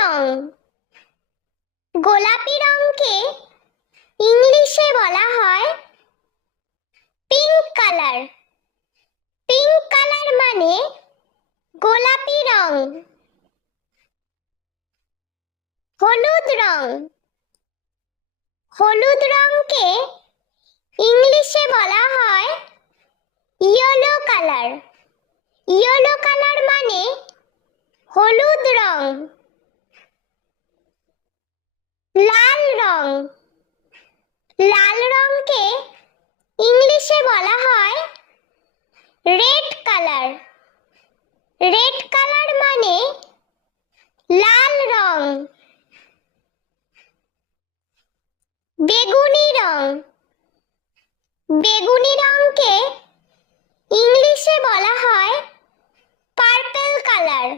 রং। গোলাপি রংকে ইংলিশে বলা হয় পিঙ্ক কালার। পিঙ্ক কালার মানে গোলাপি রং। হলুদ রং। হলুদ রংকে ইংলিশে বলা হয় ইয়েলো কালার। ইয়েলো কালার মানে হলুদ রং। লাল রং। লাল রংকে ইংলিশে বলা হয় রেড কালার। রেড কালার মানে লাল রং। বেগুনি রং। বেগুনি রংকে ইংলিশে বলা হয় পার্পল কালার।